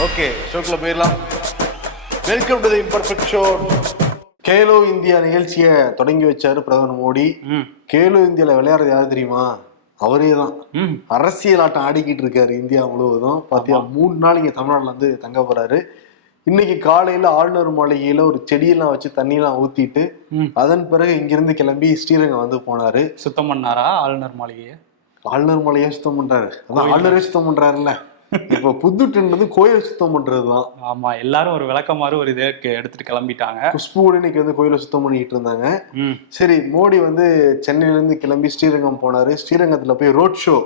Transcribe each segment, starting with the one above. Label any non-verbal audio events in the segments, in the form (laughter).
Okay ஷோக்குள்ள போயிடலாம். Welcome to the imperfect show Khelo India நிகழ்ச்சியை தொடங்கி வச்சாரு பிரதமர் மோடி. ம். கேலோ இந்தியால விளையாடுறது யாரு தெரியுமா? அவரே தான். அரசியல் ஆட்டம் ஆடிக்கிட்டு இருக்காரு இந்தியா முழுவதும். பாத்தியா மூணு நாள் இங்க தமிழ்நாட்டுல வந்து தங்க போறாரு. இன்னைக்கு காலையில ஆளுநர் மாளிகையில ஒரு செடியெல்லாம் வச்சு தண்ணியெல்லாம் ஊத்திட்டு அதன் பிறகு இங்கிருந்து கிளம்பி ஸ்ரீரங்கம் வந்து போனாரு. சுத்தம் பண்ணாரா ஆளுநர் மாளிகையை? ஆளுநர் மலையை சுத்தம் பண்றாரு. அதான் ஆளுநரே சுத்தம் பண்றாருல்ல. இப்ப புது ட்ரெண்ட் வந்து கோயிலை சுத்தம் பண்றதுதான். ஆமா எல்லாரும் ஒரு விளக்கமாறு ஒரு இதை எடுத்துட்டு கிளம்பிட்டாங்க. குஷ்பு கூட இன்னைக்கு வந்து கோயிலை சுத்தம் பண்ணிக்கிட்டு இருந்தாங்க. சரி மோடி வந்து சென்னையில இருந்து கிளம்பி ஸ்ரீரங்கம் போனாரு. ஸ்ரீரங்கத்துல போய் ரோட் ஷோ.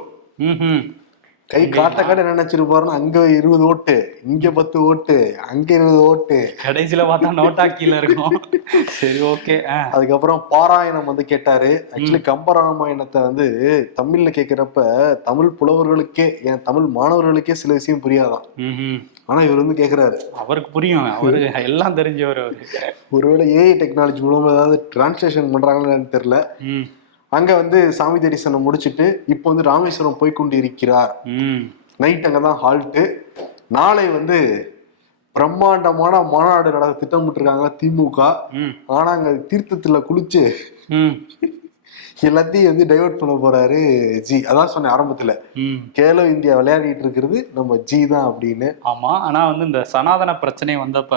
கை காட்ட காட்ட என்ன நினைச்சிருப்பாருன்னா அங்க இருபது ஓட்டு இங்க பத்து ஓட்டு அங்க இருபது ஓட்டு. கடைசியில பார்த்தா நோட்டா கீழே இருக்கும். சரி ஓகே அதுக்கப்புறம் பாராயணம் வந்து கேட்டாரு. ஆக்சுவலி கம்பராமாயணத்தை வந்து தமிழ்ல கேக்குறப்ப தமிழ் புலவர்களுக்கே ஏன் தமிழ் மாணவர்களுக்கே சில விஷயம் புரியாதான். ஆனா இவர் வந்து கேக்குறாரு. அவருக்கு புரியும் அவரு எல்லாம் தெரிஞ்சவர் அவரு. ஒருவேளை ஏஐ டெக்னாலஜி மூலமா ஏதாவது டிரான்ஸ்லேஷன் பண்றாங்களான்னு தெரியல. அங்க வந்து சாமி தரிசனம் முடிச்சிட்டு இப்போ வந்து ராமேஸ்வரம் போய் கொண்டு இருக்கிறார் ம். நைட் அங்கதான் ஹால்ட்டு. நாளை வந்து பிரம்மாண்டமான மாநாடு நடத்த திட்டமிட்டிருக்காங்க திமுக ம் ஆனா அங்க தீர்த்தத்துல குளிச்சு எல்லாத்தையும் வந்து டைவர்ட் பண்ண போறாரு ஜி அதான் சொன்னேன் ஆரம்பத்துல. கேலோ இந்தியா விளையாடிட்டு இருக்கிறது நம்ம ஜி தான் அப்படின்னு. ஆமா ஆனா வந்து இந்த சனாதன பிரச்சனை வந்தப்ப.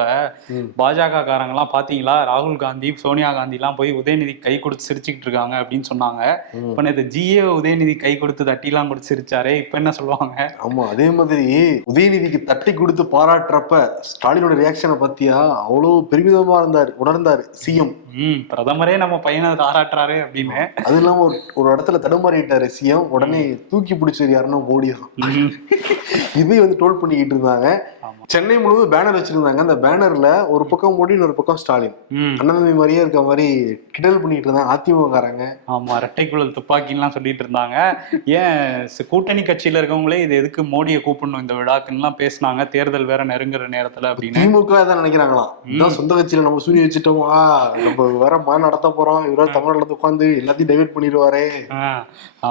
பாஜக காரங்கெல்லாம் பாத்தீங்களா? ராகுல் காந்தி சோனியா காந்தி எல்லாம் போய் உதயநிதி கை கொடுத்து சிரிச்சுக்கிட்டு இருக்காங்க அப்படின்னு சொன்னாங்க. இப்ப நேத்து ஜியே உதயநிதி கை கொடுத்து தட்டிலாம் கொடுத்து சிரிச்சாரே இப்ப என்ன சொல்லுவாங்க? ஆமா அதே மாதிரி உதயநிதிக்கு தட்டி கொடுத்து பாராட்டுறப்ப ஸ்டாலினோட ரியாக்ஷனை பத்தியா அவ்வளவு பெருமிதமா இருந்தார் உணர்ந்தார் சிஎம் பிரதமரே நம்ம பையனை தாராட்டுறாரு அப்படின்னு. அது இல்லாம ஒரு ஒரு இடத்துல தடுமாறிட்டாரு சிஎம் உடனே தூக்கி பிடிச்சது யாருன்னா மோடி தான். இதையும் வந்து ட்ரோல் பண்ணிக்கிட்டு இருந்தாங்க. சென்னை முழுவதும் பேனர் வச்சிருந்தாங்க. அந்த பேனர்ல ஒரு பக்கம் மோடி இன்னொரு பக்கம் ஸ்டாலின். அண்ணன் மாதிரியே இருக்க மாதிரி கிண்டல் பண்ணிட்டு இருந்தாங்க. அதிமுககாரங்க. ஆமா ரெட்டைக்குழல் துப்பாக்கின்லாம் சொல்லிட்டு இருந்தாங்க. ஏன் கூட்டணி கட்சியில இருக்கவங்களே இது எதுக்கு மோடியை கூப்பிடணும்? இந்த விழாக்குன்னுலாம் பேசுனாங்க. தேர்தல் வேற நெருங்குற நேரத்துல அப்படின்னு. திமுக தான் நினைக்கிறாங்களாம். இதான் சொந்த கட்சியில நம்ம சூரிய வச்சுட்டோமா? நம்ம வேற மாதிரி நடத்த போறோம். இவரா தமிழ்நாட்டுல உட்காந்து எல்லாத்தையும் டைவர்ட் பண்ணிடுவாரே.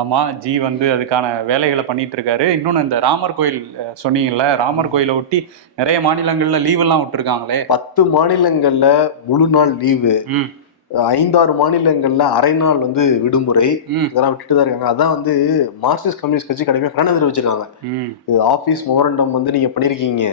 ஆமா ஜி வந்து அதுக்கான வேலைகளை பண்ணிட்டு இருக்காரு. இன்னொன்னு இந்த ராமர் கோயில் சொன்னீங்கல்ல ராமர் கோயிலை ஒட்டி நிறைய மாநிலங்கள்ல லீவ் எல்லாம் விட்டுருக்காங்களே. பத்து மாநிலங்கள்ல முழு நாள் லீவு ஐந்தாறு மாநிலங்கள்ல அரை நாள் வந்து விடுமுறை. இதெல்லாம் விட்டுட்டு தான் இருக்காங்க. அதான் வந்து மார்க்சிஸ்ட் கம்யூனிஸ்ட் கட்சி கடுமையாக கண்டனம் தெரிவிச்சிருக்காங்க இது ஆபீஸ் மொமரண்டம் வந்து நீங்க பண்ணிருக்கீங்க.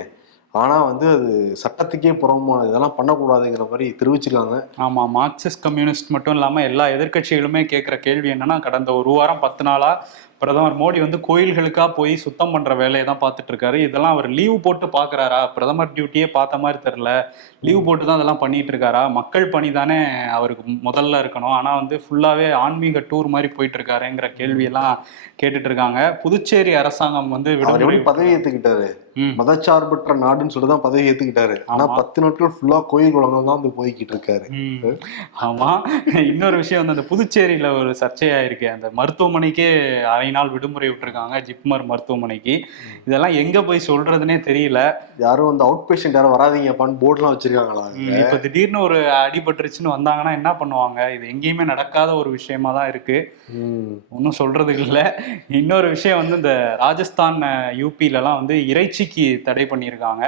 ஆனா வந்து அது சட்டத்துக்கே புறம்பானது இதெல்லாம் பண்ணக்கூடாதுங்கிற மாதிரி தெரிவிச்சிருக்காங்க. ஆமா மார்க்சிஸ்ட் கம்யூனிஸ்ட் மட்டும் இல்லாம எல்லா எதிர்க்கட்சிகளுமே கேட்குற கேள்வி என்னன்னா கடந்த ஒரு வாரம் பத்து நாளா பிரதமர் மோடி வந்து கோயில்களுக்கா போய் சுத்தம் பண்ற வேலையை தான் பார்த்துட்டு இருக்காரு. இதெல்லாம் அவர் லீவு போட்டு பாக்குறாரா பிரதமர் டியூட்டியே பார்த்த மாதிரி தெரியல. லீவு போட்டு தான் அதெல்லாம் பண்ணிட்டு இருக்காரா? மக்கள் பணி தானே அவருக்கு முதல்ல இருக்கணும். ஆனா வந்து ஃபுல்லாவே ஆன்மீக டூர் மாதிரி போயிட்டு இருக்காருங்கிற கேள்வியெல்லாம் கேட்டுட்டு இருக்காங்க. புதுச்சேரி அரசாங்கம் வந்து விடுமுறை பதவி ஏத்துக்கிட்டாரு? ம். மதச்சார்பற்ற நாடுன்னு சொல்லிட்டு தான் பதவி ஏத்துக்கிட்டாரு. ஆனா. பத்து நாட்கள் ஃபுல்லா கோயில் குளங்கள் தான் வந்து போய்கிட்டு இருக்காரு. ஆமா. இன்னொரு விஷயம் வந்து அந்த புதுச்சேரியில ஒரு சர்ச்சையாயிருக்கு. அந்த மருத்துவமனைக்கே அரை நாள் விடுமுறை விட்டுருக்காங்க ஜிப்மர் மருத்துவமனைக்கு. இதெல்லாம் எங்க போய் சொல்றதுனே தெரியல. யாரும் வந்து அவுட் பேஷண்ட் யாரும் வராதீங்கப்பான்னு போர்டுலாம் வச்சிருக்காங்களா இப்ப திடீர்னு ஒரு அடிபட்டுருச்சுன்னு வந்தாங்கன்னா என்ன பண்ணுவாங்க? இது எங்கேயுமே நடக்காத ஒரு விஷயமா தான் இருக்கு. ஒன்றும் சொல்றதுக்கு இல்ல. இன்னொரு விஷயம் வந்து இந்த ராஜஸ்தான் யூபில எல்லாம் வந்து இறைச்சிக்கு தடை பண்ணியிருக்காங்க.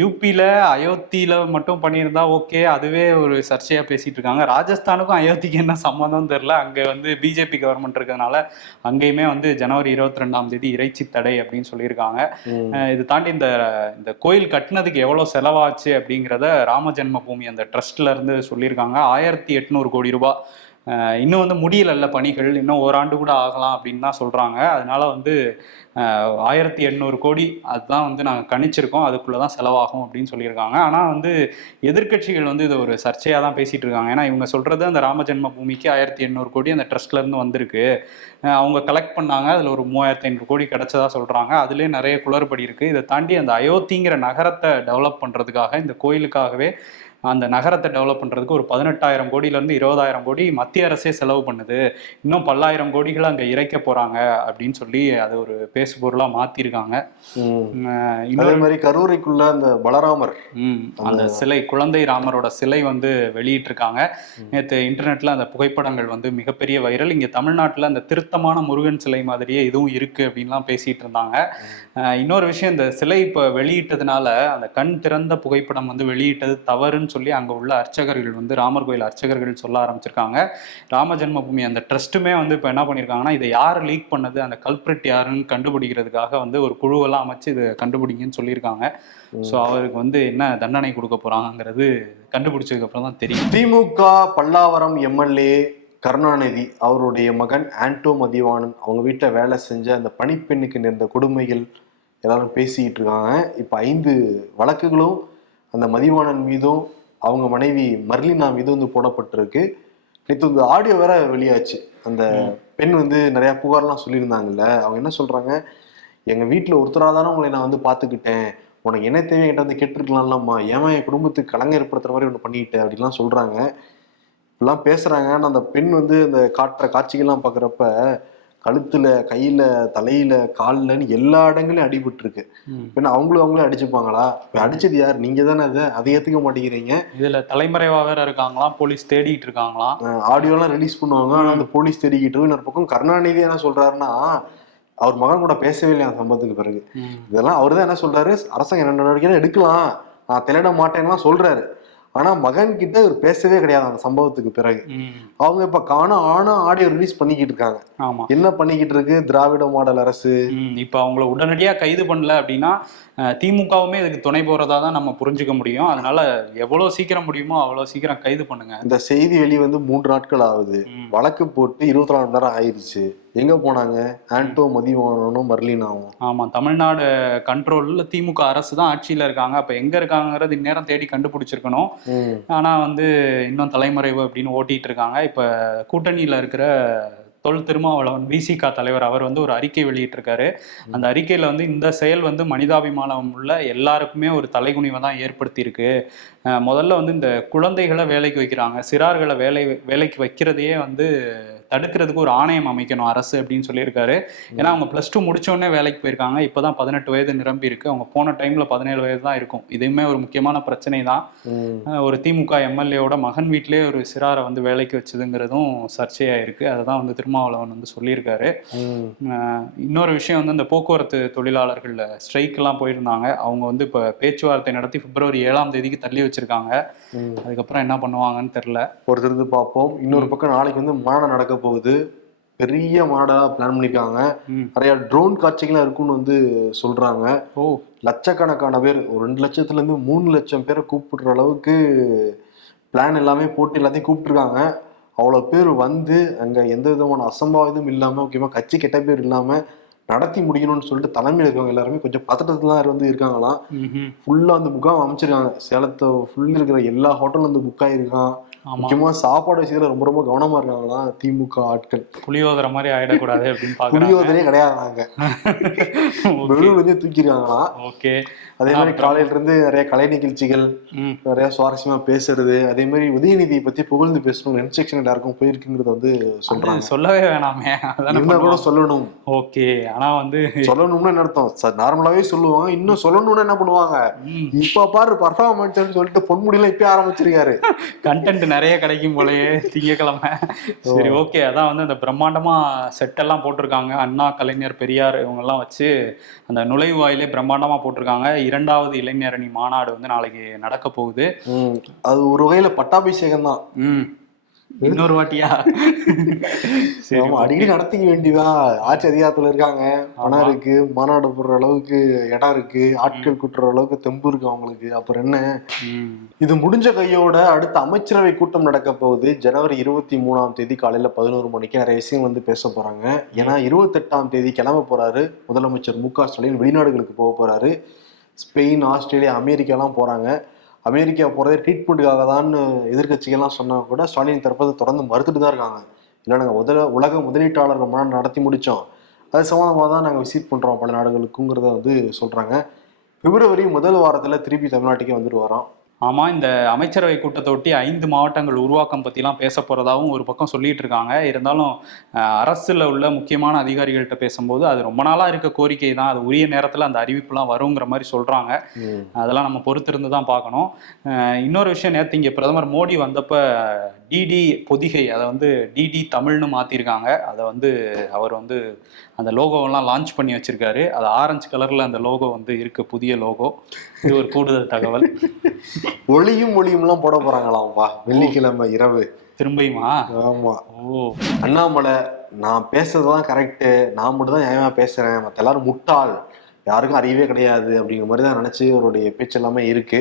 யூபியில அயோத்தியில மட்டும் பண்ணியிருந்தா ஓகே அதுவே ஒரு சர்ச்சையா பேசிட்டு இருக்காங்க. ராஜஸ்தானுக்கும் அயோத்திக்கு என்ன சம்மந்தம் தெரியல. அங்க வந்து பிஜேபி கவர்மெண்ட் இருக்கிறதுனால அங்கேயுமே வந்து ஜனவரி இருபத்தி ரெண்டாம் தேதி இறைச்சி தடை அப்படின்னு சொல்லியிருக்காங்க. இது தாண்டி இந்த இந்த கோயில் கட்டினதுக்கு எவ்வளவு செலவாச்சு அப்படிங்கிறத ராம ஜென்ம பூமி அந்த ட்ரஸ்ட்ல இருந்து சொல்லியிருக்காங்க. ஆயிரத்தி எட்நூறு கோடி ரூபாய் இன்னும் வந்து முடியலல்ல பணிகள். இன்னும் ஓராண்டு கூட ஆகலாம் அப்படின்னு தான் சொல்றாங்க. அதனால வந்து ஆயிரத்தி எண்ணூறு கோடி அதுதான் வந்து நாங்கள் கணிச்சிருக்கோம். அதுக்குள்ளே தான் செலவாகும் அப்படின்னு சொல்லியிருக்காங்க. ஆனால் வந்து எதிர்க்கட்சிகள் வந்து இது ஒரு சர்ச்சையாக தான் பேசிகிட்டு இருக்காங்க. ஏன்னா இவங்க சொல்கிறது அந்த ராமஜென்ம பூமிக்கு ஆயிரத்தி எண்ணூறு கோடி அந்த ட்ரஸ்ட்லேருந்து வந்திருக்கு. அவங்க கலெக்ட் பண்ணாங்க. அதில் ஒரு மூவாயிரத்தி ஐநூறு கோடி கிடச்சதா சொல்கிறாங்க அதுலேயே நிறைய குளறுபடி இருக்குது இதை தாண்டி அந்த அயோத்திங்கிற நகரத்தை டெவலப் பண்ணுறதுக்காக இந்த கோயிலுக்காகவே அந்த நகரத்தை டெவலப் பண்றதுக்கு ஒரு பதினெட்டாயிரம் கோடியில இருந்து இருபதாயிரம் கோடி மத்திய அரசே செலவு பண்ணுது. இன்னும் பல்லாயிரம் கோடிகள் அங்க இறைக்க போறாங்க அப்படின்னு சொல்லி அதை ஒரு பேசு பொருளா மாத்திருக்காங்க. ம். உம், அதே இன்னொரு மாதிரி கரூரைக்குள்ள அந்த பலராமர் அந்த சிலை குழந்தை ராமரோட சிலை வந்து வெளியிட்டிருக்காங்க. நேற்று இன்டர்நெட்ல அந்த புகைப்படங்கள் வந்து மிகப்பெரிய வைரல் இங்க தமிழ்நாட்டுல அந்த திருத்தமான முருகன் சிலை மாதிரியே இதுவும் இருக்கு அப்படின்லாம் பேசிட்டு இருந்தாங்க. இன்னொரு விஷயம் இந்த சிலை இப்ப வெளியிட்டதுனால அந்த கண் திறந்த புகைப்படம் வந்து வெளியிட்டது தவறுன்னு சொல்லி அங்க உள்ள அர்ச்சகர்கள் வந்து ராமர் கோயில் அர்ச்சகர்கள் சொல்ல ஆரம்பிச்சிருக்காங்க. ராம ஜென்மபூமி அந்த ட்ரஸ்ட்டுமே வந்து இப்போ என்ன பண்ணியிருக்காங்கன்னா இதை யார் லீக் பண்ணது அந்த கல்பிரிட் யாருன்னு கண்டுபிடிக்கிறதுக்காக வந்து ஒரு குழுவெல்லாம் அமைச்சு இதை கண்டுபிடிங்கன்னு சொல்லியிருக்காங்க. ஸோ அவருக்கு வந்து என்ன தண்டனை கொடுக்க போறாங்கங்கிறது கண்டுபிடிச்சதுக்கு அப்புறம் தான் தெரியும். திமுக பல்லாவரம் எம்எல்ஏ கருணாநிதி அவருடைய மகன் ஆண்டோ மதிவாணன் அவங்க வீட்டில் வேலை செஞ்ச அந்த பணிப்பெண்ணுக்கு நேர்ந்த கொடுமைகள் எல்லாரும் பேசிக்கிட்டு இருக்காங்க. இப்போ ஐந்து வழக்குகளும் அந்த மதிவாணன் மீதும் அவங்க மனைவி மர்லினா மீதும் வந்து போடப்பட்டிருக்கு. நேற்று இந்த ஆடியோ வேற வெளியாச்சு. அந்த பெண் வந்து நிறைய புகார்லாம் சொல்லியிருந்தாங்கல்ல. அவங்க என்ன சொல்றாங்க? எங்க வீட்டில் ஒருத்தராக தானே உங்களை நான் வந்து பார்த்துக்கிட்டேன். உனக்கு என்ன தேவை என்கிட்ட வந்து கேட்டிருக்கலாம்லம்மா. ஏமா என் குடும்பத்துக்கு கலங்க ஏற்படுத்துற மாதிரி ஒன்று பண்ணிக்கிட்டேன் அப்படிலாம் சொல்றாங்க. இப்படிலாம் பேசுறாங்க. ஆனா அந்த பெண் வந்து அந்த காட்டுற காட்சிகள்லாம் பார்க்குறப்ப கழுத்துல கையில தலையில கால்லன்னு எல்லா இடங்களையும் அடிபட்டு இருக்கு அவங்களும் அவங்களே அடிச்சுப்பாங்களா? இப்ப அடிச்சது யார்? நீங்க தானே அதை அதை ஏத்துக்க மாட்டேங்கிறீங்க. இதுல தலைமறைவா வேற இருக்காங்களாம் போலீஸ் தேடிட்டு இருக்காங்களாம். ஆடியோலாம் ரிலீஸ் பண்ணுவாங்க. ஆனா அந்த போலீஸ் தேடிக்கிட்டு. இன்னொரு பக்கம் கருணாநிதி என்ன சொல்றாருன்னா அவர் மகன் கூட பேசவே இல்லையா சம்பவத்துக்கு பிறகு. இதெல்லாம் அவர் தான் என்ன சொல்றாரு? அரசாங்கம் என்ன நடவடிக்கை எடுக்கலாம். நான் திளையிட மாட்டேன்லாம் சொல்றாரு. ஆனா மகன் கிட்ட இவர் பேசவே கிடையாது அந்த சம்பவத்துக்கு பிறகு. அவங்க இப்ப காணோம் ஆனா ஆடியோ ரிலீஸ் பண்ணிக்கிட்டு இருக்காங்க. ஆமா. என்ன பண்ணிக்கிட்டு இருக்கு? திராவிட மாடல் அரசு. இப்ப அவங்கள உடனடியா கைது பண்ணல அப்படின்னா திமுகவுமே இதுக்கு துணை போறதா தான் நம்ம புரிஞ்சுக்க முடியும். அதனால எவ்வளவு சீக்கிரம் முடியுமோ அவ்வளவு சீக்கிரம் கைது பண்ணுங்க. இந்த செய்தி வெளி வந்து மூன்று நாட்கள் ஆகுது. வழக்கு போட்டு இருபத்தி நாலு மணி நேரம் ஆயிடுச்சு எங்க போனாங்க? ஆண்டோ மதிவானனும் மர்லினாவும். ஆமா தமிழ்நாடு கண்ட்ரோல்ல திமுக அரசு தான் ஆட்சியில இருக்காங்க. அப்ப எங்க இருக்காங்கிறது இந்நேரம் தேடி கண்டுபிடிச்சிருக்கணும். ஆனா வந்து இன்னும் தலைமறைவு அப்படின்னு ஓட்டிட்டு இருக்காங்க. இப்ப கூட்டணியில இருக்கிற தொல் திருமாவளவன் விசிகா தலைவர் அவர் வந்து ஒரு அறிக்கை வெளியிட்டிருக்காரு. அந்த அறிக்கையில வந்து இந்த செயல் வந்து மனிதாபிமானம் உள்ள எல்லாருக்குமே ஒரு தலைகுனிவை தான் ஏற்படுத்தியிருக்கு. முதல்ல வந்து இந்த குழந்தைகளை வேலைக்கு வைக்கிறாங்க சிறார்களை வேலை வேலைக்கு வைக்கிறதையே வந்து தடுக்கிறதுக்கு ஒரு ஆணையம் அமைக்கணும் அரசு அப்படின்னு சொல்லியிருக்காரு. ஏன்னா அவங்க ப்ளஸ் டூ உடனே வேலைக்கு போயிருக்காங்க. இப்போதான் பதினெட்டு வயது நிரம்பி இருக்கு. அவங்க போன டைம்ல பதினேழு வயது தான் இருக்கும். இதுவுமே ஒரு முக்கியமான பிரச்சனை தான். ஒரு திமுக எம்எல்ஏவோட மகன் வீட்டிலேயே ஒரு சிறாரை வந்து வேலைக்கு வச்சதுங்கிறதும் சர்ச்சையா இருக்கு. அதை தான் வந்து திருமாவளவன் வந்து சொல்லியிருக்காரு. இன்னொரு விஷயம் வந்து இந்த போக்குவரத்து தொழிலாளர்கள் ஸ்ட்ரைக் எல்லாம் போயிருந்தாங்க. அவங்க வந்து இப்போ பேச்சுவார்த்தை நடத்தி பிப்ரவரி ஏழாம் தேதிக்கு தள்ளி வச்சிருக்காங்க. அதுக்கப்புறம் என்ன பண்ணுவாங்கன்னு தெரியல. பொறுத்திருந்து பார்ப்போம். இன்னொரு பக்கம் நாளைக்கு வந்து மாநாடு நடக்க போகுது. பெரிய மாடா பிளான் பண்ணிருக்காங்க. ம். நிறைய ட்ரோன் காட்சிகள்லாம் இருக்குன்னு வந்து சொல்றாங்க. ஓ. லட்சக்கணக்கான பேர் ஒரு ரெண்டு லட்சத்துல இருந்து மூணு லட்சம் பேரை கூப்பிடுற அளவுக்கு பிளான் எல்லாமே போட்டு எல்லாத்தையும் கூப்பிட்டுருக்காங்க. அவ்வளோ பேர் வந்து அங்க எந்த விதமான அசம்பாவிதம் இல்லாம முக்கியமா கட்சி கெட்ட பேர் இல்லாம நடத்தி முடிக்கணும்னு சொல்லிட்டு தலைமையில் இருக்கவங்க எல்லாருமே கொஞ்சம் பதட்டத்துல தான் வந்து இருக்காங்களாம். ம்ஹும். ஃபுல்லா வந்து முகாம் அமைச்சிருக்காங்க. சேலத்தை ஃபுல் இருக்கிற எல்லா ஹோட்டலும் வந்து புக் ஆயிருக்கான். ஆமா. முக்கியமா சாப்பாடு விஷயத்துல ரொம்ப ரொம்ப கவனமா இருக்காங்களாம் திமுக ஆட்கள். புளியோதரை மாதிரி ஆயிடக்கூடாது அப்படின்னு புளியோதரே கிடையாதாங்க வெளியூர் வந்து தூக்கிருக்காங்களாம் ஓகே. அதே மாதிரி காலையில இருந்து நிறைய கலை நிகழ்ச்சிகள் நிறைய சுவாரஸ்யமா பேசுறது அதே மாதிரி உதயநிதியை பத்தி புகழ்ந்து பேசணும் இன்ஸ்ட்ரக்ஷன் எல்லாருக்கும் போயிருக்குங்கிறத வந்து சொல்றாங்க. சொல்லவே வேணாமே. அதானே கூட. சொல்லணும். ஓகே. ஆனா வந்து சொல்லணும்னு என்ன அர்த்தம்? நார்மலாவே சொல்லுவாங்க. இன்னும் சொல்லணும்னு என்ன பண்ணுவாங்க? இப்ப பாரு பர்ஃபார்மன்ஸ் சொல்லிட்டு பொன்முடியெல்லாம் இப்பயே ஆரம்பிச்சிருக்காரு. கண்டென்ட் நிறைய கிடைக்கும் போலயே திங்கக்கிழமை. சரி ஓகே அதான் வந்து அந்த பிரம்மாண்டமா செட் எல்லாம் போட்டிருக்காங்க. அண்ணா கலைஞர் பெரியார் இவங்க எல்லாம் வச்சு அந்த நுழைவாயிலே பிரம்மாண்டமா போட்டிருக்காங்க. இரண்டாவது இளைஞரணி மாநாடு வந்து நாளைக்கு நடக்க போகுது. அது ஒரு வகையில பட்டாபிஷேகம் தான் இன்னொரு வாட்டியா? சரி ஆமா, அடிக்கடி நடத்திக்க வேண்டியதான் ஆட்சி அதிகாரத்துல இருக்காங்க. பணம். இருக்கு மாநாடு போடுற அளவுக்கு இடம் இருக்கு ஆட்கள் கூட்டுற அளவுக்கு தெம்பு இருக்கு அவங்களுக்கு. அப்புறம் என்ன? இது முடிஞ்ச கையோட அடுத்த அமைச்சரவை கூட்டம் நடக்க போகுது. ஜனவரி இருபத்தி மூணாம் தேதி காலையில பதினோரு மணிக்கு நிறைய விஷயம் வந்து பேச போறாங்க. ஏன்னா இருபத்தெட்டாம் தேதி கிளம்ப போறாரு. முதலமைச்சர் மு க ஸ்டாலின் வெளிநாடுகளுக்கு போக போறாரு. ஸ்பெயின் ஆஸ்திரேலியா அமெரிக்காலாம் போறாங்க. அமெரிக்கா போகிறதே ட்ரீட்மெண்ட்டுக்காக தான் எதிர்கட்சிகள்லாம் சொன்னால் கூட ஸ்டாலின் தரப்பு தொடர்ந்து மறுத்துட்டு தான் இருக்காங்க. இல்லை நாங்கள் முதல உலக முதலீட்டாளர்கள் மாநாடு நடத்தி முடித்தோம் அது சம்மந்தமாக தான் நாங்கள் விசிட் பண்ணுறோம் பல நாடுகளுக்குங்கிறத வந்து சொல்கிறாங்க பிப்ரவரி முதல் வாரத்தில் திருப்பி தமிழ்நாட்டுக்கே வந்துட்டு வரோம். ஆமா இந்த அமைச்சரவை கூட்டத்தை ஒட்டி ஐந்து மாவட்டங்கள் உருவாக்கம் பத்திலாம் பேச போறதாவும் ஒரு பக்கம் சொல்லிட்டு இருக்காங்க. இருந்தாலும் அரசுல உள்ள முக்கியமான அதிகாரிகள்கிட்ட பேசும்போது அது ரொம்ப நாளா இருக்க கோரிக்கை தான். அது உரிய நேரத்துல அந்த அறிவிப்புலாம் வருங்கிற மாதிரி சொல்றாங்க. ம். அதெல்லாம் நம்ம பொறுத்திருந்து தான் பார்க்கணும். இன்னொரு விஷயம் நேற்று இங்கே பிரதமர் மோடி வந்தப்ப டிடி பொதிகை அதை வந்து டிடி தமிழ்னு மாத்திருக்காங்க. அதை வந்து அவர் வந்து அந்த லோகோவெல்லாம் லான்ச் பண்ணி வச்சிருக்காரு. அது ஆரஞ்சு கலர்ல அந்த லோகோ வந்து இருக்கு புதிய லோகோ. இது ஒரு கூடுதல் தகவல். (laughs) ஒளியும் ஒளியும்லாம் போட போறாங்களாம்ப்பா. வெள்ளிக்கிழமை இரவு. திரும்பியுமா? ஆமா. ஓ. அண்ணாமலை நான் பேசுறதுதான் கரெக்டு நான் மட்டும் தான் நியாயமா பேசுறேன்? மற்ற எல்லாரும் முட்டாள். யாருக்கும் அறிவே கிடையாது அப்படிங்கிற மாதிரி தான் நினைச்சு அவருடைய பேச்சு எல்லாமே இருக்கு.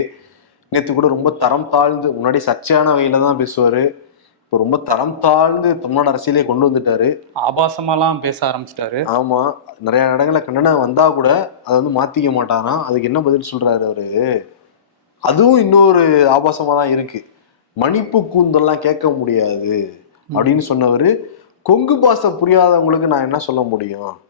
நேற்று கூட ரொம்ப தரம் தாழ்ந்து முன்னாடி சர்ச்சையான வகையில தான் பேசுவாரு. இப்போ ரொம்ப தரம் தாழ்ந்து தமிழ்நாடு அரசியலே கொண்டு வந்துட்டாரு. ஆபாசமாலாம் பேச ஆரம்பிச்சிட்டாரு. ஆமா. நிறைய இடங்கள்ல கண்டனம் வந்தா கூட அதை வந்து மாத்திக்க மாட்டாராம். அதுக்கு என்ன பதில் சொல்றாரு அவரு? அதுவும் இன்னொரு ஆபாசமா தான் இருக்கு. மணிப்பு கூந்தல்லாம் கேட்க முடியாது. அப்படின்னு சொன்னவர் கொங்கு பாசை புரியாதவங்களுக்கு நான் என்ன சொல்ல முடியும்?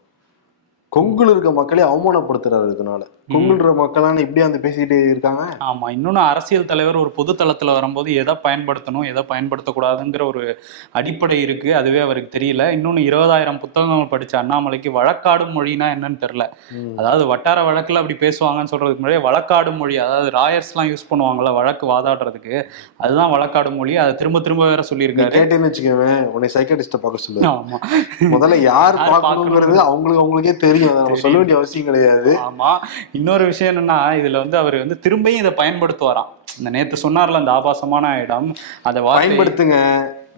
கொங்குல இருக்க மக்களே அவமானப்படுத்துறாரு இதனால. கொங்குன்ற மக்களான இப்படி வந்து பேசிக்கிட்டே இருக்காங்க. ஆமா இன்னொன்னு அரசியல் தலைவர் ஒரு பொது தளத்துல வரும்போது எதை பயன்படுத்தணும் எதை பயன்படுத்தக்கூடாதுங்கிற ஒரு அடிப்படை இருக்கு. அதுவே அவருக்கு தெரியல. இன்னொன்னு இருபதாயிரம் புத்தகங்கள் படிச்ச அண்ணாமலைக்கு வழக்காடும் மொழினா என்னன்னு தெரியல. அதாவது வட்டார வழக்குல அப்படி பேசுவாங்கன்னு சொல்றதுக்கு முன்னாடி வழக்காடும் மொழி அதாவது ராயர்ஸ்லாம் யூஸ் பண்ணுவாங்கல்ல வழக்கு வாதாடுறதுக்கு. அதுதான் வழக்காடும் மொழி. அதை திரும்ப திரும்ப வேற சொல்லியிருக்காரு. கேட்டேன்னு வச்சுக்கவேன் உன்னை சைக்காட்டிஸ்ட பார்க்க சொல்லு. ஆமா. முதல்ல யார் யார் பார்க்கணுங்கிறது. அவங்களுக்கு அவங்களுக்கே தெரியும். அதை நம்ம சொல்ல வேண்டிய அவசியம் கிடையாது. ஆமா. இன்னொரு விஷயம் என்னன்னா இதுல வந்து அவர் வந்து திரும்பியும் இதை பயன்படுத்துவாராம். இந்த நேத்து சொன்னார்ல அந்த ஆபாசமான இடம் வார்த்தை. பயன்படுத்துங்க.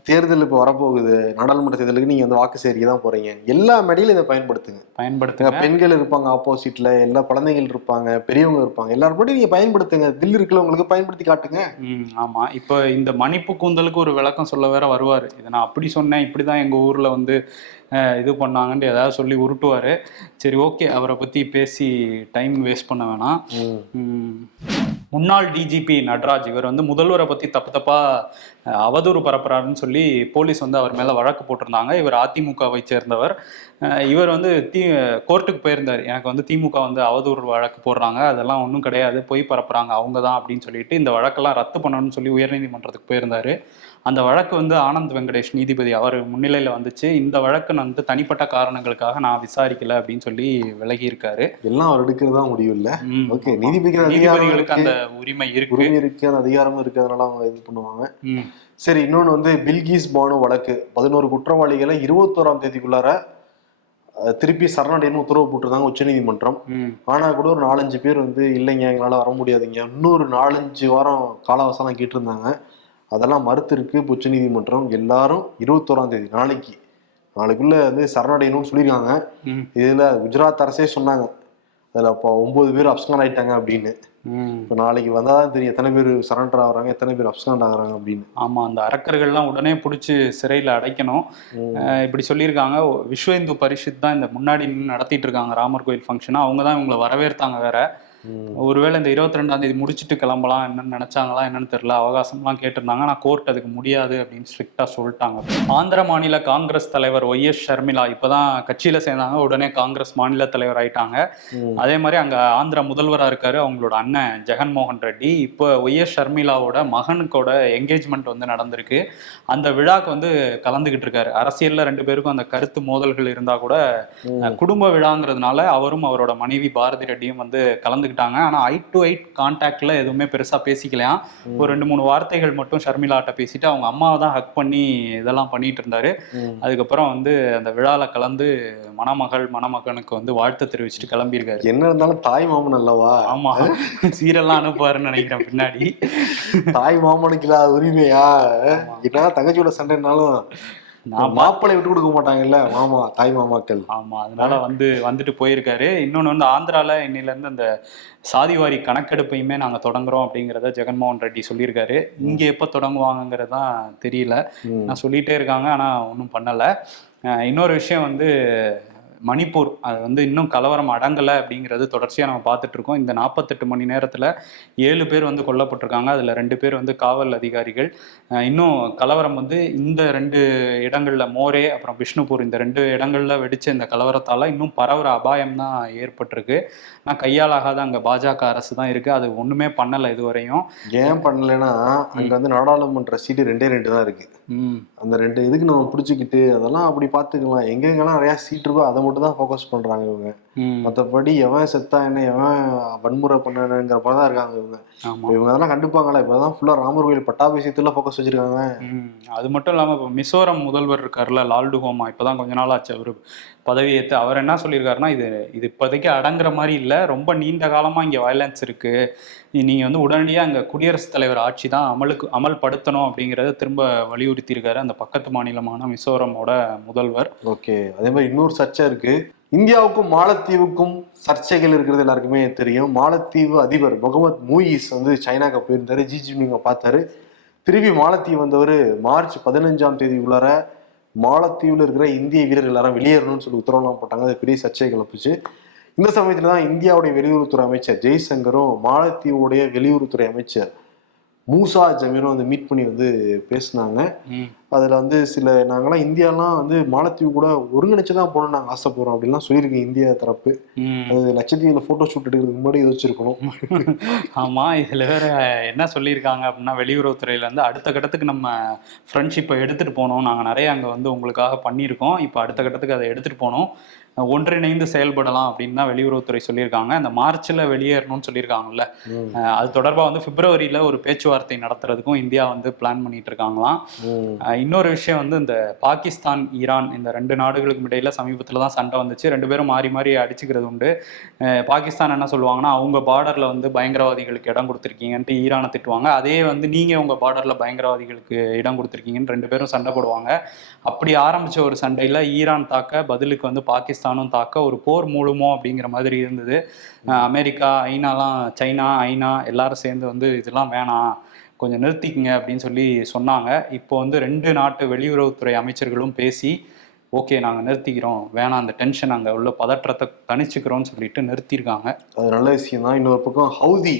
தேர்தல் இப்போ வரப்போகுது. நாடாளுமன்ற தேர்தலுக்கு நீங்க வந்து வாக்கு சேரிக்கை தான் போறீங்க. எல்லா மேடையிலும் இதை பயன்படுத்துங்க. பயன்படுத்துங்க. பெண்கள் இருப்பாங்க ஆப்போசிட்ல எல்லா குழந்தைகள் இருப்பாங்க பெரியவங்க இருப்பாங்க. எல்லாரும் போட்டு நீங்க பயன்படுத்துங்க. தில் இருக்கிறவங்களுக்கு பயன்படுத்தி காட்டுங்க. ம் ஆமா. இப்போ இந்த மன்னிப்பு கூந்தலுக்கு ஒரு விளக்கம் சொல்ல வேற வருவாரு. இதை நான் அப்படி சொன்னேன் இப்படிதான் எங்க ஊர்ல வந்து இது பண்ணாங்கன்ட்டு ஏதாவது சொல்லி உருட்டுவாரு. சரி ஓகே. அவரை பத்தி பேசி டைம் வேஸ்ட் பண்ண வேணாம். முன்னாள் டிஜிபி நட்ராஜ் இவர் வந்து முதல்வரை பத்தி தப்பு தப்பா அஹ், அவதூறு பரப்புறாருன்னு சொல்லி போலீஸ் வந்து அவர் மேல வழக்கு போட்டிருந்தாங்க. இவர் அதிமுகவை சேர்ந்தவர். இவர் வந்து தி கோர்ட்டுக்கு போயிருந்தார். எனக்கு வந்து திமுக வந்து அவதூறு வழக்கு போடுறாங்க. அதெல்லாம் ஒன்றும் கிடையாது. பொய் பரப்புறாங்க. அவங்க தான் அப்படின்னு சொல்லிட்டு இந்த வழக்கெல்லாம் ரத்து பண்ணணும்னு சொல்லி உயர்நீதிமன்றத்துக்கு போயிருந்தாரு. அந்த வழக்கு வந்து ஆனந்த் வெங்கடேஷ் நீதிபதி அவர் முன்னிலையில வந்துச்சு. இந்த வழக்கு வந்து தனிப்பட்ட காரணங்களுக்காக நான் விசாரிக்கல அப்படின்னு சொல்லி விலகி இருக்காரு எல்லாம் அவர் எடுக்கிறதா முடியும் இல்ல? ஓகே அதிகாரம் நீதிபதிகளுக்கு அந்த உரிமை இருக்கு. உரிமை இருக்கு அந்த அதிகாரமும் இருக்கு அதனால அவங்க இது பண்ணுவாங்க. சரி இன்னொன்று வந்து பில்கிஸ் பானு வழக்கு. பதினோரு குற்றவாளிகளை இருபத்தோராம் தேதிக்குள்ளார திருப்பி சரணடைன்னு உத்தரவு போட்டிருந்தாங்க உச்சநீதிமன்றம். ஆனா கூட ஒரு நாலஞ்சு பேர் வந்து இல்லைங்க எங்களால வர முடியாதுங்க. இன்னொரு நாலஞ்சு வாரம் காலவசனம் கேட்டிருந்தாங்க. அதெல்லாம் மறுத்திருக்கு இப்ப உச்சநீதிமன்றம். எல்லாரும் இருபத்தோராம் தேதி நாளைக்கு. நாளைக்குள்ள வந்து சரணடையணும்னு சொல்லியிருக்காங்க. இதுல குஜராத் அரசே சொன்னாங்க. அதுல அப்போ ஒன்பது பேர் அப்ஸ்கான் ஆயிட்டாங்க அப்படின்னு. இப்போ நாளைக்கு வந்தாதான் தெரியும் எத்தனை பேர் சரண்டர் ஆகுறாங்க எத்தனை பேர் அப்ஸ்காண்ட் ஆகுறாங்க அப்படின்னு. ஆமா அந்த அரக்கர்கள்லாம் உடனே பிடிச்சி சிறையில அடைக்கணும். இப்படி சொல்லியிருக்காங்க. விஸ்வ இந்து பரிஷத் தான் இந்த முன்னாடி நடத்திட்டு இருக்காங்க ராமர் கோயில் ஃபங்க்ஷனை அவங்க தான் இவங்களை வரவேற்றாங்க வேற. ஒருவேளை இந்த இருபத்தி ரெண்டாம் தேதி முடிச்சுட்டு கிளம்பலாம். என்னன்னு நினைச்சாங்களா என்னன்னு தெரியல. அவகாசம்லாம் கேட்டிருந்தாங்க ஆனால் கோர்ட் அதுக்கு முடியாது அப்படின்னு ஸ்ட்ரிக்டா சொல்லிட்டாங்க. ஆந்திர மாநில காங்கிரஸ் தலைவர் ஒய் எஸ் ஷர்மிளா இப்பதான் கட்சியில சேர்ந்தாங்க. உடனே காங்கிரஸ் மாநில தலைவர் ஆயிட்டாங்க. அதே மாதிரி அங்க ஆந்திர முதல்வரா இருக்காரு அவங்களோட அண்ணன் ஜெகன்மோகன் ரெட்டி. இப்போ ஒய் எஸ் ஷர்மிளாவோட மகனுக்கோட என்கேஜ்மெண்ட் வந்து நடந்திருக்கு. அந்த விழாக்கு வந்து கலந்துகிட்டு இருக்காரு. அரசியல்ல ரெண்டு பேருக்கும் அந்த கருத்து மோதல்கள் இருந்தா கூட. குடும்ப விழாங்கிறதுனால அவரும் அவரோட மனைவி பாரதி ரெட்டியும் வந்து கலந்துக்கிட்டாங்க ஆனா ஐ டு ஐட் கான்டாக்ட்ல எதுவுமே பெருசா பேசிக்கலையாம் ஒரு ரெண்டு மூணு வார்த்தைகள் மட்டும் ஷர்மிளாட்ட பேசிட்டு அவங்க அம்மாவை தான் ஹக் பண்ணி இதெல்லாம் பண்ணிட்டு இருந்தாரு. அதுக்கப்புறம் வந்து அந்த விழால கலந்து மணமகள் மணமகனுக்கு வந்து வாழ்த்து தெரிவிச்சுட்டு கிளம்பியிருக்காரு. என்ன இருந்தாலும் தாய் மாமன் அல்லவா? ஆமா. சீரெல்லாம் அனுப்புவாருன்னு நினைக்கிறேன் பின்னாடி. தாய் மாமனுக்கு இல்லாத உரிமையா என்ன தங்கச்சியோட சண்டைனாலும் நான் மாப்பிளை விட்டு கொடுக்க மாட்டாங்கல்ல மாமா தாய் மாமாக்கள். ஆமா அதனால வந்து வந்துட்டு போயிருக்காரு. இன்னொன்னு வந்து ஆந்திரால இன்னையில இருந்து அந்த சாதிவாரி கணக்கெடுப்பையுமே நாங்க தொடங்குறோம் அப்படிங்கிறத ஜெகன்மோகன் ரெட்டி சொல்லியிருக்காரு. இங்க எப்ப தொடங்குவாங்கங்கிறது தான் தெரியல. நான் சொல்லிட்டே இருக்காங்க ஆனா ஒன்றும் பண்ணல. இன்னொரு விஷயம் வந்து மணிப்பூர். அது வந்து இன்னும் கலவரம் அடங்கலை அப்படிங்கிறது தொடர்ச்சியாக நம்ம பார்த்துட்டு இருக்கோம். இந்த நாற்பத்தெட்டு மணி நேரத்தில் ஏழு பேர் வந்து கொல்லப்பட்டிருக்காங்க. அதில் ரெண்டு பேர் வந்து காவல் அதிகாரிகள். இன்னும் கலவரம் வந்து இந்த ரெண்டு இடங்கள்ல மோரே அப்புறம் பிஷ்ணுபூர் இந்த ரெண்டு இடங்கள்ல வெடிச்ச இந்த கலவரத்தால இன்னும் பரவுற அபாயம் தான் ஏற்பட்டிருக்கு. ஆனால் கையாலாகாத அங்கே பாஜக அரசு தான் இருக்கு. அது ஒண்ணுமே பண்ணலை இதுவரையும். ஏன் பண்ணலைன்னா அங்க வந்து நாடாளுமன்ற சீட்டு ரெண்டே ரெண்டு தான் இருக்கு. ம் அந்த ரெண்டு இதுக்கு நம்ம பிடிச்சிக்கிட்டு அதெல்லாம் அப்படி பார்த்துக்கலாம். எங்கெங்கெல்லாம் நிறையா சீட் இருக்கோ அதை மட்டும் தான் ஃபோக்கஸ் பண்ணுறாங்க இவங்க. மற்றபடி எவன் செத்தா என்ன எவன் வன்முறை பண்ணணுங்கிற படம் தான் இருக்காங்க இவங்க. இவங்க அதெல்லாம் கண்டுப்பாங்களா? இப்பதான் ஃபுல்லா ராமர் கோயில் பட்டாபிஷேகத்துல ஃபோக்கஸ் வச்சிருக்காங்க. ம். அது மட்டும் இல்லாமல் இப்போ மிசோரம் முதல்வர் இருக்கார்ல லால்டு ஹோமா இப்போதான் கொஞ்ச நாள் ஆச்சு அவர் பதவி ஏற்று அவர் என்ன சொல்லியிருக்காருன்னா இது இது இப்போதைக்கு அடங்குற மாதிரி இல்லை ரொம்ப நீண்ட காலமாக இங்கே வயலன்ஸ் இருக்கு. நீங்கள் வந்து உடனடியாக அங்கே குடியரசுத் தலைவர் ஆட்சி தான் அமலுக்கு அமல்படுத்தணும் அப்படிங்கிறத திரும்ப வலியுறுத்தியிருக்காரு அந்த பக்கத்து மாநிலமான மிசோரமோட முதல்வர். ஓகே. அதே மாதிரி இன்னொரு சர்ச்சை இருக்கு. இந்தியாவுக்கும் மாலத்தீவுக்கும் சர்ச்சைகள் இருக்கிறது எல்லாருக்குமே தெரியும். மாலத்தீவு அதிபர் முகமது மூயிஸ் வந்து சைனாக்கு போயிருந்தாரு. ஜி ஜின்பிங்க பார்த்தாரு. திரும்பி மாலத்தீவு வந்தவர் மார்ச் பதினஞ்சாம் தேதி உள்ளார மாலத்தீவில் இருக்கிற இந்திய வீரர் எல்லாரும் வெளியேறணும்னு சொல்லி உத்தரவுலாம் போட்டாங்க. அது பெரிய சர்ச்சை கிளப்புச்சு இந்த சமயத்தில் தான் இந்தியாவுடைய வெளியுறவுத்துறை அமைச்சர் ஜெய்சங்கரும் மாலத்தீவுடைய வெளியுறவுத்துறை அமைச்சர் மூசா ஜமீரும் வந்து மீட் பண்ணி வந்து பேசினாங்க. அதுல வந்து சில நாங்கெல்லாம் இந்தியாலாம் வந்து மாலத்தீவு கூட ஒருங்கிணைச்சு தான் போகணும்னு நாங்கள் ஆசைப்படுறோம் அப்படின்லாம் சொல்லியிருக்கேன் இந்தியா தரப்பு. அது லட்சத்தீவுல போட்டோ ஷூட் எடுக்கிறதுக்கு முன்னாடி யோசிச்சிருக்கணும். ஆமா இதுல வேற என்ன சொல்லியிருக்காங்க அப்படின்னா வெளியுறவுத்துறையில இருந்து அடுத்த கட்டத்துக்கு நம்ம ஃப்ரெண்ட்ஷிப்பை எடுத்துட்டு போனோம் நாங்க நிறைய அங்க வந்து உங்களுக்காக பண்ணியிருக்கோம். இப்போ அடுத்த கட்டத்துக்கு அதை எடுத்துட்டு போனோம் ஒன்றிணைந்து செயல்படலாம் அப்படின்னு தான் வெளியுறவுத்துறை சொல்லியிருக்காங்க. அந்த மார்ச்ல வெளியேறணும்னு சொல்லியிருக்காங்கல்ல. அது தொடர்பாக வந்து பிப்ரவரியில ஒரு பேச்சுவார்த்தை நடத்துறதுக்கும் இந்தியா வந்து பிளான் பண்ணிட்டு இருக்காங்களாம் இன்னொரு விஷயம் வந்து இந்த பாகிஸ்தான் ஈரான் இந்த ரெண்டு நாடுகளுக்கும் இடையில சமீபத்தில் தான் சண்டை வந்துச்சு. ரெண்டு பேரும் மாறி மாறி அடிச்சுக்கிறது உண்டு. பாகிஸ்தான் என்ன சொல்லுவாங்கன்னா அவங்க பார்டர்ல வந்து பயங்கரவாதிகளுக்கு இடம் கொடுத்துருக்கீங்கன்ட்டு ஈரானை திட்டுவாங்க. அதே வந்து நீங்க உங்க பார்டர்ல பயங்கரவாதிகளுக்கு இடம் கொடுத்துருக்கீங்கன்னு ரெண்டு பேரும் சண்டை போடுவாங்க. அப்படி ஆரம்பிச்ச ஒரு சண்டையில ஈரான் தாக்க பதிலுக்கு வந்து பாகிஸ்தானும் தாக்க ஒரு போர் மூழுமோ அப்படிங்கிற மாதிரி இருந்தது. அமெரிக்கா ஐநாலாம் சைனா ஐநா எல்லாரும் சேர்ந்து வந்து இதெல்லாம் வேணாம் கொஞ்சம் நிறுத்திக்கங்க அப்படின்னு சொல்லி சொன்னாங்க. இப்போ வந்து ரெண்டு நாட்டு வெளியுறவுத்துறை அமைச்சர்களும் பேசி ஓகே நாங்கள் நிறுத்திக்கிறோம். வேணாம் அந்த டென்ஷன் அங்கே உள்ள பதற்றத்தை தணிச்சுக்கிறோம்னு சொல்லிட்டு நிறுத்தியிருக்காங்க அது நல்ல விஷயம் தான். இன்னொரு பக்கம் ஹவுதி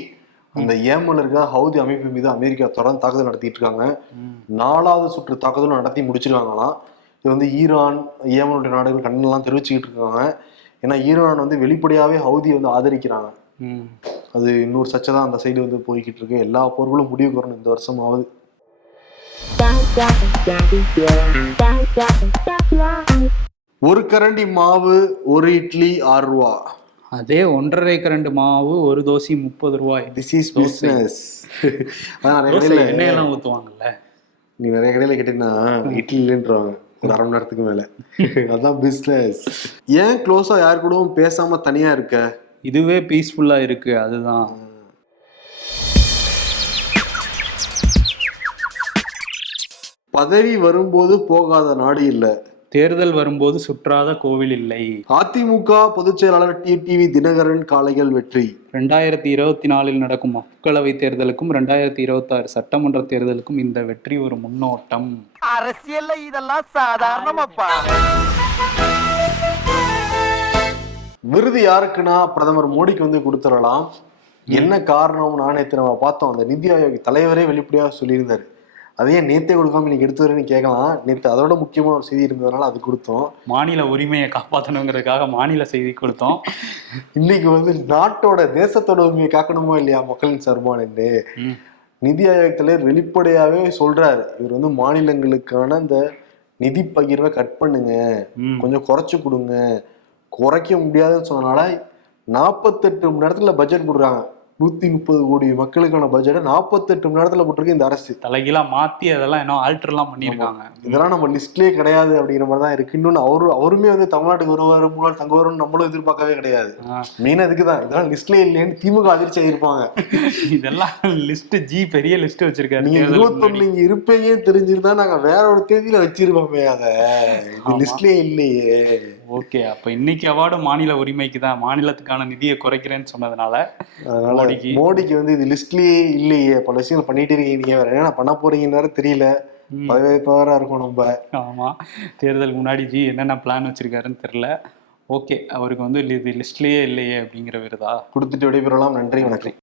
அந்த ஏமன் இருக்க ஹவுதி அமைப்பு மீது அமெரிக்கா தொடர்ந்து தாக்குதல் நடத்திட்டு இருக்காங்க. நாலாவது சுற்று தாக்குதலும் நடத்தி முடிச்சிருக்காங்களாம். இது வந்து ஈரான் ஏமனுடைய நாடுகள் கண்ணெல்லாம் தெரிவிச்சுக்கிட்டு இருக்காங்க. ஏன்னா ஈரான் வந்து வெளிப்படையாவே ஹவுதியை வந்து ஆதரிக்கிறாங்க. அது இன்னொரு சர்ச்சை தான் அந்த சைடு வந்து போய்கிட்டு இருக்கு. எல்லா போர்களும் முடிவுக்கு வரணும் இந்த வருஷமாவது. ஒரு கரண்டி மாவு ஒரு இட்லி ஆறு ரூபா. அதே ஒன்றரை கரண்டு மாவு ஒரு தோசை முப்பது ரூபாய். திஸ் இஸ் பிஸ்னஸ் அதான் நிறைய கடையில எண்ணெயெல்லாம் ஊற்றுவாங்கல்ல நீ நிறைய கடையில கேட்டீங்கன்னா இட்லி இல்லைன்றாங்க ஒரு அரை மணி நேரத்துக்கு மேல. அதான் பிஸ்னஸ் ஏன் க்ளோஸா யார் கூடவும் பேசாம தனியா இருக்க? இதுவே பீஸ்ஃபுல்லாக இருக்கு அதுதான். பதவி வரும்போது போகாத நாடு இல்ல. தேர்தல் வரும்போது சுற்றாத கோவில் இல்லை. அதிமுக பொதுச் செயலாளர் டிடிவி தினகரன் காளைகள் வெற்றி. ரெண்டாயிரத்தி இருபத்தி நாலில் நடக்கும் மக்களவை தேர்தலுக்கும் ரெண்டாயிரத்தி இருபத்தாறு சட்டமன்ற தேர்தலுக்கும் இந்த வெற்றி ஒரு முன்னோட்டம். அரசியல்ல இதெல்லாம் சாதாரணமாப்பா. விருது யாருக்குன்னா பிரதமர் மோடிக்கு வந்து கொடுத்துடலாம். என்ன காரணம் நான் நேற்று நம்ம பார்த்தோம். அந்த நிதி ஆயோக் தலைவரே வெளிப்படையாக சொல்லியிருந்தாரு. அதையே நேத்தே கொடுக்காம இன்னைக்கு எடுத்து வரேன்னு கேட்கலாம். நேற்று அதோட முக்கியமான ஒரு செய்தி இருந்ததுனால அது கொடுத்தோம். மாநில உரிமையை காப்பாற்றணுங்கிறதுக்காக மாநில செய்தி கொடுத்தோம். இன்னைக்கு வந்து நாட்டோட தேசத்தோட உரிமையை காக்கணுமா இல்லையா மக்களின் சர்மானு ம். நிதி ஆயோக் தலைவர் வெளிப்படையாவே சொல்றாரு. இவர் வந்து மாநிலங்களுக்கான இந்த நிதி பகிர்வை கட் பண்ணுங்க. கொஞ்சம் குறைச்சு கொடுங்க. குறைக்க முடியாதுன்னு சொன்னனால நாற்பத்தெட்டு மணி நேரத்துல பட்ஜெட் போடுறாங்க. நூத்தி முப்பது கோடி மக்களுக்கான பட்ஜெட்டை நாற்பத்தெட்டு மணி நேரத்துல போட்டிருக்கு இந்த அரசு. தலைகீழா மாத்தி அதெல்லாம் இன்னும் ஆல்டர்லாம் பண்ணியிருக்காங்க. இதெல்லாம் நம்ம லிஸ்ட்லயே கிடையாது அப்படிங்கிற மாதிரி தான் இருக்கு. இன்னொன்னு அவரு அவருமே வந்து தமிழ்நாட்டுக்கு வருவாரு மூணாள் தங்க வரும்னு நம்மளும் எதிர்பார்க்கவே கிடையாது. மெயினா இதுக்குதான். இதெல்லாம் லிஸ்ட்லயே இல்லைன்னு திமுக அதிர்ச்சி ஆயிருப்பாங்க. இதெல்லாம் லிஸ்ட் ஜி பெரிய லிஸ்ட் வச்சிருக்காரு நீங்க இருபத்தொன்னு. நீங்க இருப்பீங்கன்னு தெரிஞ்சிருந்தா நாங்க வேற ஒரு தேதியில வச்சிருப்போமே அத. லிஸ்ட்லயே இல்லையே. ஓகே அப்ப இன்னைக்கு அவார்டு மாநில உரிமைக்கு தான். மாநிலத்துக்கான நிதியை குறைக்கிறேன்னு சொன்னதுனால மோடிக்கு. மோடிக்கு வந்து இது லிஸ்ட்லயே இல்லையே. பல விஷயங்கள் பண்ணிட்டு இருக்கீங்க. வேற என்ன பண்ண போறீங்கன்னு தெரியல. ம். பதவியேற்பவரா இருக்கும் நம்ம. ஆமா. தேர்தலுக்கு முன்னாடி ஜி என்னென்ன பிளான் வச்சிருக்காருன்னு தெரியல. ஓகே அவருக்கு வந்து இது லிஸ்ட்லயே இல்லையே அப்படிங்கிற விருதா? கொடுத்துட்டு விடைபெறலாம். நன்றி வணக்கம்.